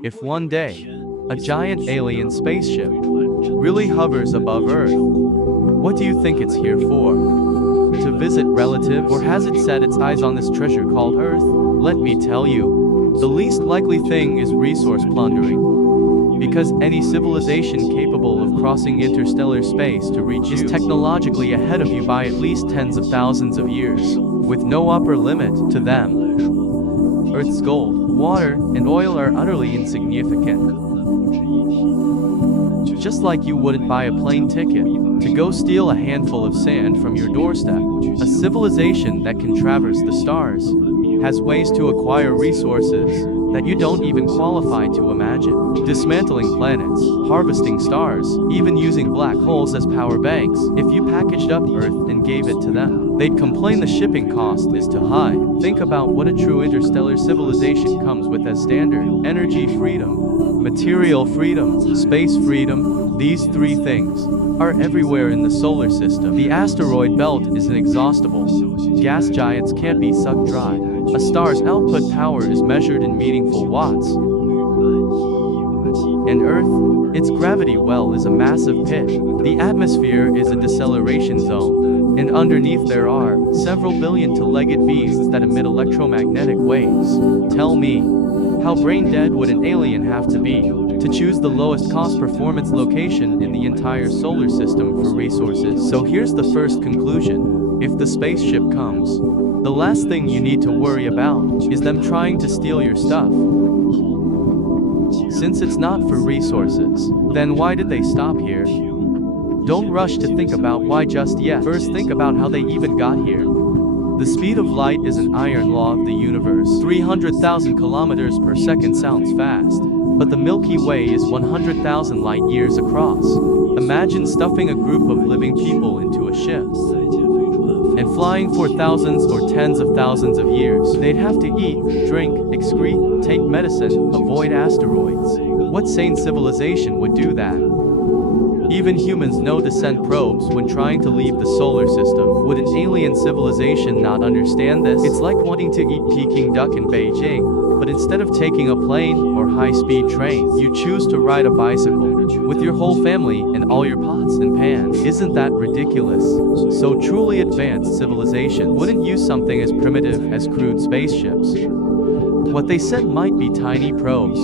If one day, a giant alien spaceship really hovers above Earth, what do you think it's here for? To visit relatives, or has it set its eyes on this treasure called Earth? Let me tell you, the least likely thing is resource plundering. Because any civilization capable of crossing interstellar space to reach you is technologically ahead of you by at least tens of thousands of years, with no upper limit to them. Earth's gold, water, and oil are utterly insignificant. Just like you wouldn't buy a plane ticket to go steal a handful of sand from your doorstep, a civilization that can traverse the stars has ways to acquire resources that you don't even qualify to imagine. Dismantling planets, harvesting stars, even using black holes as power banks. If you packaged up Earth and gave it to them, they'd complain the shipping cost is too high. Think about what a true interstellar civilization comes with as standard. Energy freedom, material freedom, space freedom. These three things are everywhere in the solar system. The asteroid belt is inexhaustible. Gas giants can't be sucked dry. A star's output power is measured in meaningful watts. And Earth, its gravity well is a massive pit. The atmosphere is a deceleration zone. And underneath there are several billion two-legged beasts that emit electromagnetic waves. Tell me, how brain-dead would an alien have to be to choose the lowest cost performance location in the entire solar system for resources? So here's the first conclusion. If the spaceship comes, the last thing you need to worry about is them trying to steal your stuff. Since it's not for resources, then why did they stop here? Don't rush to think about why just yet. First, think about how they even got here. The speed of light is an iron law of the universe. 300,000 kilometers per second sounds fast, but the Milky Way is 100,000 light years across. Imagine stuffing a group of living people into a ship and flying for thousands or tens of thousands of years. They'd have to eat, drink, excrete, take medicine, avoid asteroids. What sane civilization would do that? Even humans know to send probes when trying to leave the solar system. Would an alien civilization not understand this? It's like wanting to eat Peking duck in Beijing, but instead of taking a plane or high-speed train, you choose to ride a bicycle with your whole family and all your pots and pans. Isn't that ridiculous? So truly advanced civilization wouldn't use something as primitive as crude spaceships. What they sent might be tiny probes,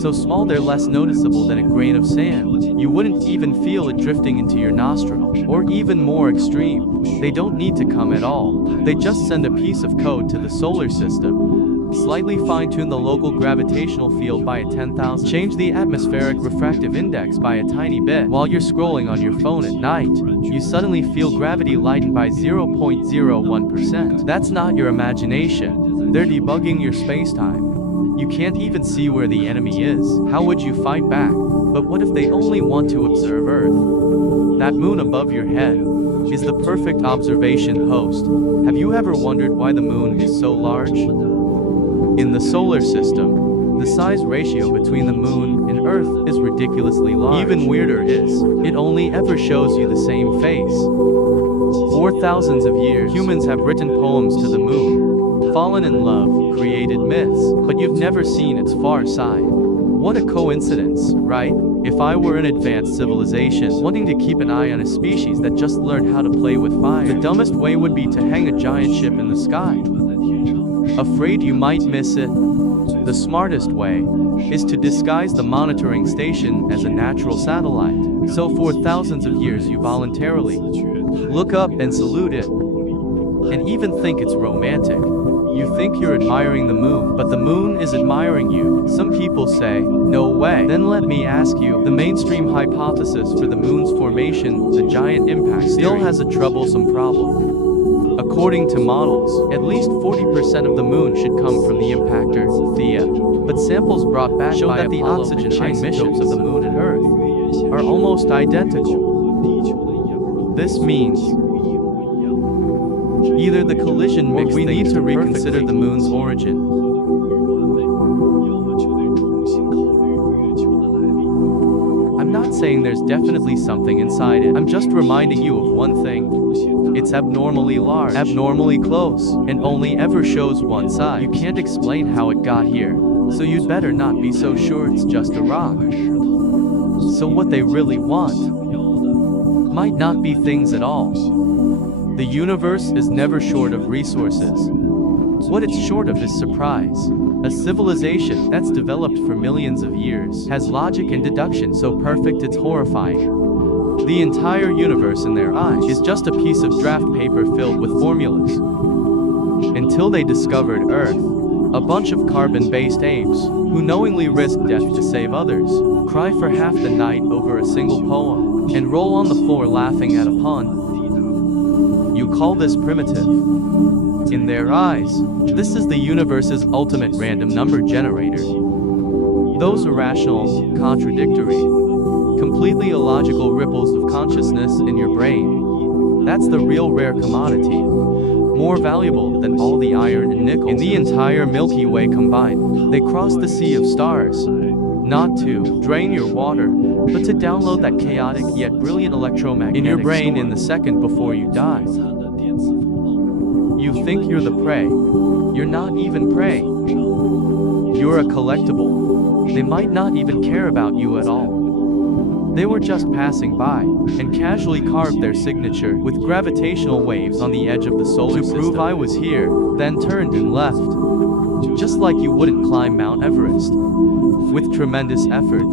so small they're less noticeable than a grain of sand. You wouldn't even feel it drifting into your nostril. Or even more extreme, they don't need to come at all. They just send a piece of code to the solar system, slightly fine-tune the local gravitational field by a 10,000, change the atmospheric refractive index by a tiny bit. While you're scrolling on your phone at night, you suddenly feel gravity lighten by 0.01%. That's not your imagination. They're debugging your space-time. You can't even see where the enemy is. How would you fight back? But what if they only want to observe Earth? That moon above your head is the perfect observation post. Have you ever wondered why the moon is so large? In the solar system, the size ratio between the moon and Earth is ridiculously large. Even weirder is, it only ever shows you the same face. For thousands of years, humans have written poems to the moon, fallen in love, created myths, but you've never seen its far side. What a coincidence, right? If I were an advanced civilization wanting to keep an eye on a species that just learned how to play with fire, the dumbest way would be to hang a giant ship in the sky, afraid you might miss it. The smartest way is to disguise the monitoring station as a natural satellite. So for thousands of years you voluntarily look up and salute it, and even think it's romantic. You think you're admiring the moon, but the moon is admiring you. Some people say, no way. Then let me ask you, the mainstream hypothesis for the moon's formation, the giant impact, still has a troublesome problem. According to models, at least 40% of the moon should come from the impactor, Theia. But samples brought back show that the oxygen isotopes of the moon and Earth are almost identical. This means either the collision mixed we need to reconsider the moon's origin. I'm not saying there's definitely something inside it. I'm just reminding you of one thing. It's abnormally large, abnormally close, and only ever shows one side. You can't explain how it got here. So you'd better not be so sure it's just a rock. So what they really want might not be things at all. The universe is never short of resources. What it's short of is surprise. A civilization that's developed for millions of years has logic and deduction so perfect it's horrifying. The entire universe in their eyes is just a piece of draft paper filled with formulas. Until they discovered Earth, a bunch of carbon-based apes, who knowingly risk death to save others, cry for half the night over a single poem, and roll on the floor laughing at a pun. You call this primitive? In their eyes, this is the universe's ultimate random number generator. Those irrational, contradictory, completely illogical ripples of consciousness in your brain, that's the real rare commodity. More valuable than all the iron and nickel in the entire Milky Way combined. They cross the sea of stars, not to drain your water, but to download that chaotic yet brilliant electromagnetic in your brain in the second before you die. You think you're the prey. You're not even prey. You're a collectible. They might not even care about you at all. They were just passing by, and casually carved their signature with gravitational waves on the edge of the solar system to prove I was here, then turned and left. Just like you wouldn't climb Mount Everest. With tremendous effort.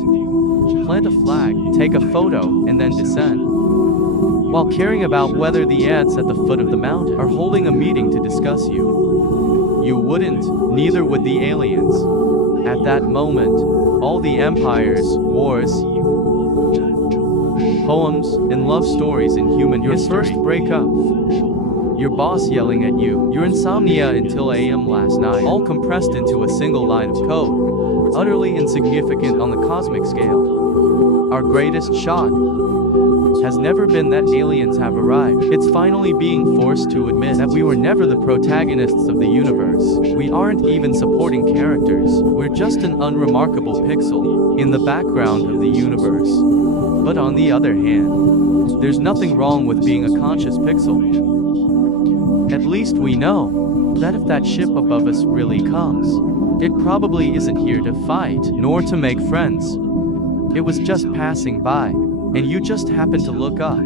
Plant a flag, take a photo, and then descend. While caring about whether the ants at the foot of the mountain are holding a meeting to discuss you. You wouldn't, neither would the aliens. At that moment, all the empires, wars, poems, and love stories in human history. Your first breakup. Your boss yelling at you. Your insomnia until AM last night. All compressed into a single line of code. Utterly insignificant on the cosmic scale. Our greatest shot has never been that aliens have arrived. It's finally being forced to admit that we were never the protagonists of the universe. We aren't even supporting characters. We're just an unremarkable pixel in the background of the universe. But on the other hand, there's nothing wrong with being a conscious pixel. At least we know that if that ship above us really comes, it probably isn't here to fight, nor to make friends. It was just passing by, and you just happened to look up.